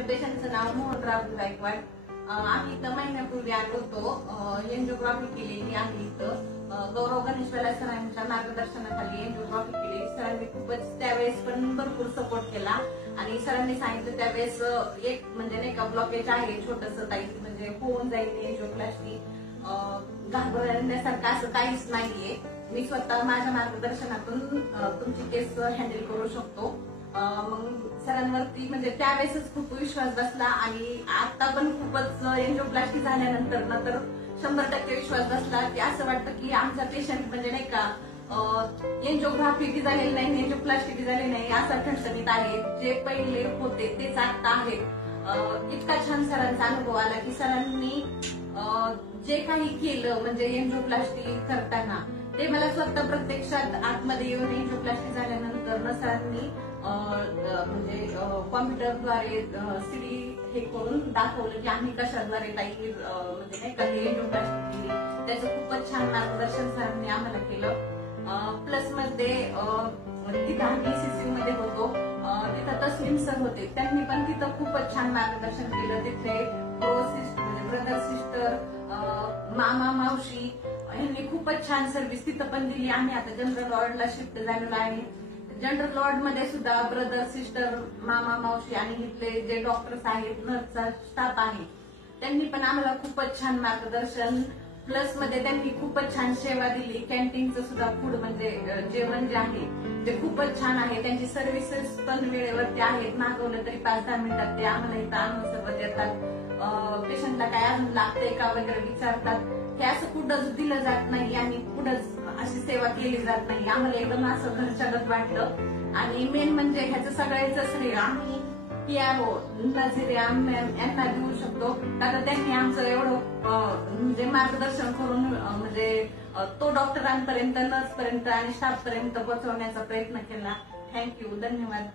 आमच्या पेशंटचं नाव मोहनराव गायकवाड. आम्ही इथं महिन्यापूर्वी आलो होतो. एंजिओग्राफी केलेली आहे इथं. गौरव गणेशवाला सरांच्या मार्गदर्शनाखाली एंजिओग्राफी केली. सरांनी खूपच त्यावेळेस पण भरपूर सपोर्ट केला आणि सरांनी सांगितलं त्यावेळेस एक म्हणजे नाही का ब्लॉकेज आहे छोटस ताई, म्हणजे होऊन जाईल एंजिओप्लास्टी, घाबरण्यासारखं असं काहीच नाहीये. मी स्वतः माझ्या मार्गदर्शनातून तुमची केस हँडल करू शकतो. मग सरांवरती म्हणजे त्यावेळेसच खूप विश्वास बसला आणि आता पण खूपच एंजिओप्लास्टी झाल्यानंतर ना तर 100% विश्वास बसला की असं वाटतं की आमचा पेशंट म्हणजे नाही का एंजिओग्राफी बी झालेली नाही, एंजिओप्लास्टी बी झाली नाही, असा ठणठणीत आहे. जे पहिले होते तेच आता आहेत. इतका छान सरांचा अनुभव आला की सरांनी जे काही केलं म्हणजे एंजिओप्लास्टी करताना ते मला स्वतः प्रत्यक्षात आतमध्ये येऊन एंजिओप्लास्टी झाल्यानंतर सरांनी म्हणजे कॉम्प्युटरद्वारे सीडी हे करून दाखवलं की आम्ही कशाद्वारे काही म्हणजे नाही का एंजिओप्लास्टी केली. त्याचं खूपच छान मार्गदर्शन सरांनी आम्हाला केलं. प्लस मध्ये तिथं आम्ही सीसी मध्ये होतो, तिथं तस्लीम सर होते, त्यांनी पण तिथं खूपच छान मार्गदर्शन केलं. तिथे म्हणजे ब्रदर सिस्टर, मामा मावशी यांनी खूपच छान सर्व्हिस तिथं पण दिली. आम्ही आता जनरल वॉर्डला शिफ्ट झालेलो आहे. जनरल वॉर्ड मध्ये सुद्धा ब्रदर सिस्टर, मामा मावशी आणि इथले जे डॉक्टर्स आहेत, नर्सचा स्टाफ आहे, त्यांनी पण आम्हाला खूपच छान मार्गदर्शन, प्लस मध्ये त्यांनी खूपच छान सेवा दिली. कॅन्टीनचं सुद्धा फूड म्हणजे जेवण जे आहे ते खूपच छान आहे. त्यांची सर्व्हिसेस पण वेळेवरती आहेत. मागवलं तरी 5-10 मिनिटात ते आम्हाला इथं आणून सर्व देतात. पेशंटला काय अजून लागतंय का वगैरे विचारतात. हे असं कुठंच दिलं जात नाही आणि कुठंच अशी सेवा केली जात नाही. आम्हाला एकदम असं घरच्यागत वाटलं. आणि मेन म्हणजे ह्याचं सगळ्याचं श्रेय आम्ही PRO नझीर मॅम यांना देऊ शकतो. कारण त्यांनी आमचं एवढं म्हणजे मार्गदर्शन करून म्हणजे तो डॉक्टरांपर्यंत, नर्सपर्यंत आणि स्टाफपर्यंत पोहोचवण्याचा प्रयत्न केला. थँक्यू, धन्यवाद.